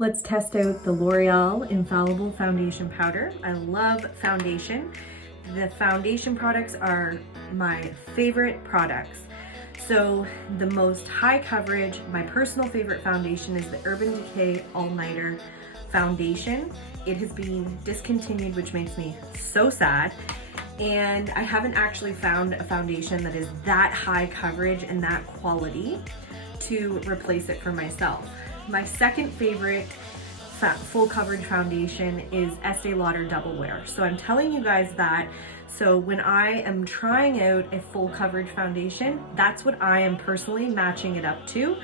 Let's test out the L'Oreal Infallible Foundation Powder. I love foundation. The foundation products are my favorite products. So the most high coverage, my personal favorite foundation is the Urban Decay All Nighter Foundation. It has been discontinued, which makes me so sad. And I haven't actually found a foundation that is that high coverage and that quality to replace it for myself. My second favorite full coverage foundation is Estee Lauder Double Wear. So I'm telling you guys that. So when I am trying out a full coverage foundation, that's what I am personally matching it up to.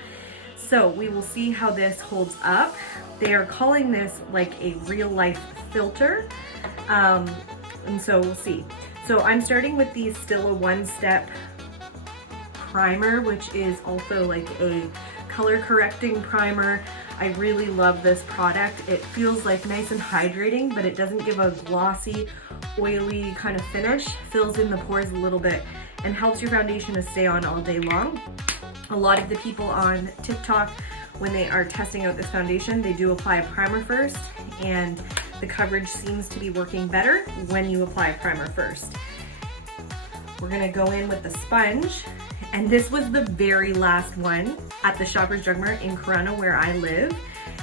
So we will see how this holds up. They are calling this like a real life filter. And so we'll see. So I'm starting with the Still a One-Step Primer, which is also like a color correcting primer. I really love this product. It feels like nice and hydrating, but it doesn't give a glossy, oily kind of finish. Fills in the pores a little bit and helps your foundation to stay on all day long. A lot of the people on TikTok, when they are testing out this foundation, they do apply a primer first, and the coverage seems to be working better when you apply a primer first. We're gonna go in with the sponge, and this was the very last one at the Shoppers Drug Mart in Corona where I live.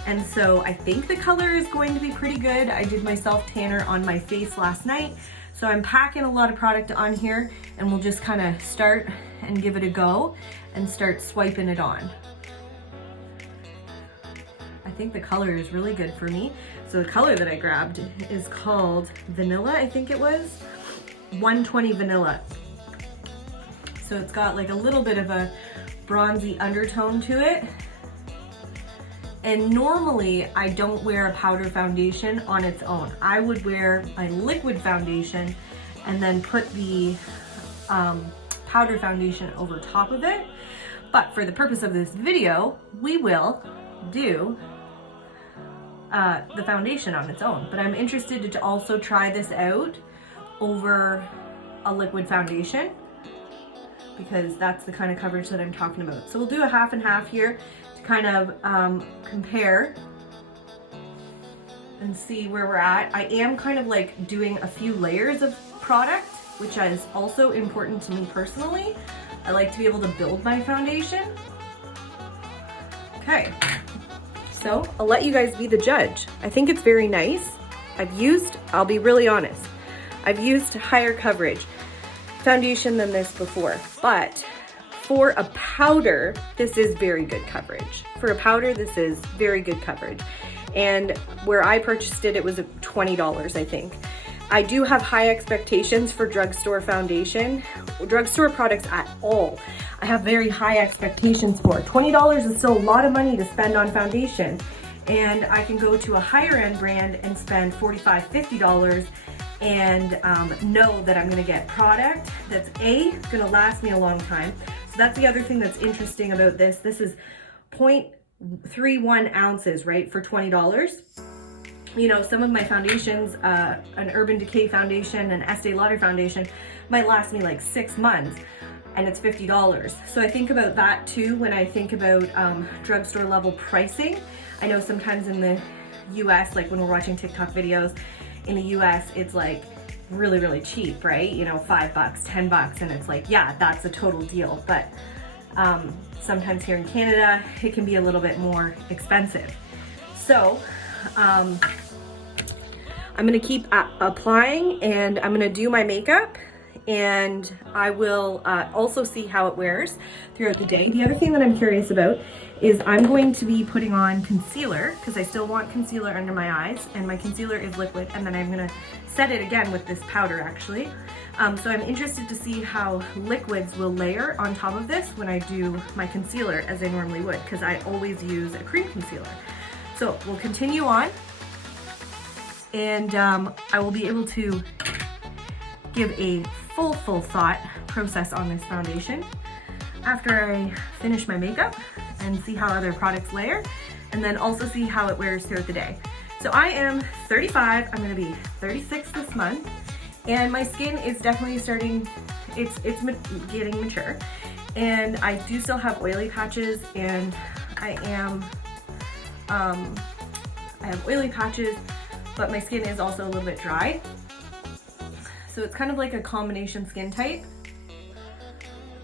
And so I think the color is going to be pretty good. I did my self tanner on my face last night. So I'm packing a lot of product on here, and we'll just kind of start and give it a go and start swiping it on. I think the color is really good for me. So the color that I grabbed is called Vanilla, I think it was. 120 Vanilla. So it's got like a little bit of a bronzy undertone to it. And normally I don't wear a powder foundation on its own. I would wear a liquid foundation and then put the powder foundation over top of it. But for the purpose of this video, we will do the foundation on its own. But I'm interested to also try this out over a liquid foundation, because that's the kind of coverage that I'm talking about. So we'll do a half and half here to kind of compare and see where we're at. I am kind of like doing a few layers of product, which is also important to me personally. I like to be able to build my foundation. Okay, so I'll let you guys be the judge. I think it's very nice. I'll be really honest, I've used higher coverage foundation than this before, but for a powder, this is very good coverage. For a powder, this is very good coverage. And where I purchased it, it was $20, I think. I do have high expectations for drugstore foundation, drugstore products at all. I have very high expectations for. $20 is still a lot of money to spend on foundation. And I can go to a higher end brand and spend $45, $50 and know that I'm gonna get product that's gonna last me a long time. So that's the other thing that's interesting about this. This is 0.31 ounces, right, for $20. You know, some of my foundations, an Urban Decay foundation, an Estee Lauder foundation, might last me like 6 months, and it's $50. So I think about that too when I think about drugstore level pricing. I know sometimes in the US, like when we're watching TikTok videos, in the US, it's like really, really cheap, right? You know, $5, $10, and it's like, yeah, that's a total deal. But sometimes here in Canada, it can be a little bit more expensive. So I'm gonna keep applying, and I'm gonna do my makeup, and I will also see how it wears throughout the day. The other thing that I'm curious about is I'm going to be putting on concealer, because I still want concealer under my eyes, and my concealer is liquid, and then I'm gonna set it again with this powder actually. So I'm interested to see how liquids will layer on top of this when I do my concealer as I normally would, because I always use a cream concealer. So we'll continue on, and I will be able to give a full thought process on this foundation after I finish my makeup and see how other products layer, and then also see how it wears throughout the day. So I am 35, I'm gonna be 36 this month, and my skin is definitely starting, it's getting mature, and I do still have oily patches, and I am I have oily patches, but my skin is also a little bit dry. So it's kind of like a combination skin type.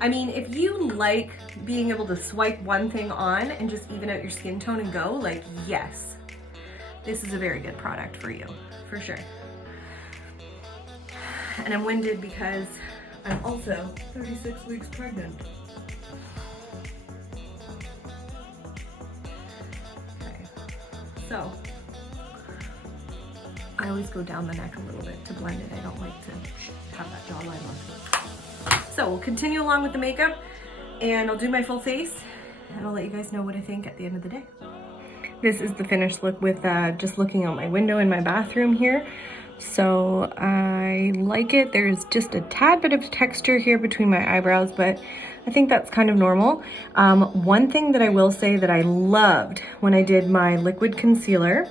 I mean, if you like being able to swipe one thing on and just even out your skin tone and go, like, yes, this is a very good product for you, for sure. And I'm winded because I'm also 36 weeks pregnant. Okay, so I always go down the neck a little bit to blend it. I don't like to have that jawline look. So we'll continue along with the makeup and I'll do my full face and I'll let you guys know what I think at the end of the day. This is the finished look with just looking out my window in my bathroom here. So I like it. There's just a tad bit of texture here between my eyebrows, but I think that's kind of normal. One thing that I will say that I loved when I did my liquid concealer,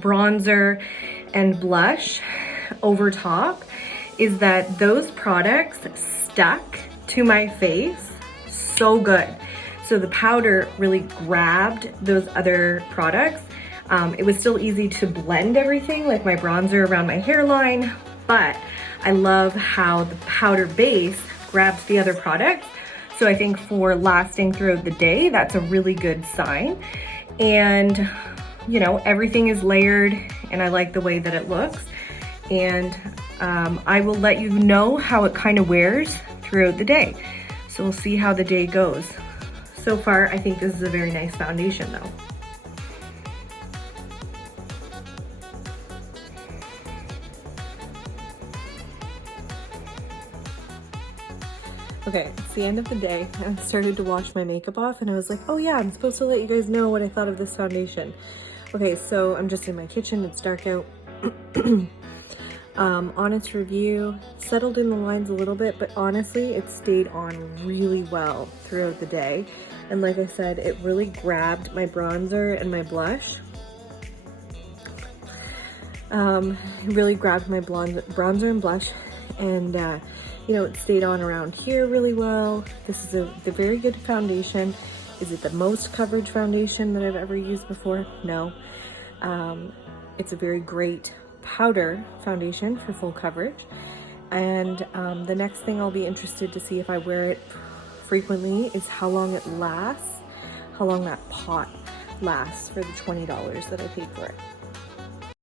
bronzer, and blush over top is that those products stuck to my face so good. So the powder really grabbed those other products. It was still easy to blend everything, like my bronzer around my hairline, but I love how the powder base grabs the other products. So I think for lasting throughout the day, that's a really good sign. And you know, everything is layered and I like the way that it looks. And I will let you know how it kind of wears throughout the day. So we'll see how the day goes. So far, I think this is a very nice foundation though. Okay, it's the end of the day. I started to wash my makeup off and I was like, oh yeah, I'm supposed to let you guys know what I thought of this foundation. Okay, so I'm just in my kitchen, it's dark out. Honest review, settled in the lines a little bit, but honestly, it stayed on really well throughout the day. And like I said, it really grabbed my bronzer and my blush. It really grabbed my bronzer and blush, and you know, it stayed on around here really well. This is the very good foundation. Is it the most coverage foundation that I've ever used before? No. It's a very great powder foundation for full coverage. And the next thing I'll be interested to see if I wear it frequently is how long it lasts, how long that pot lasts for the $20 that I paid for it.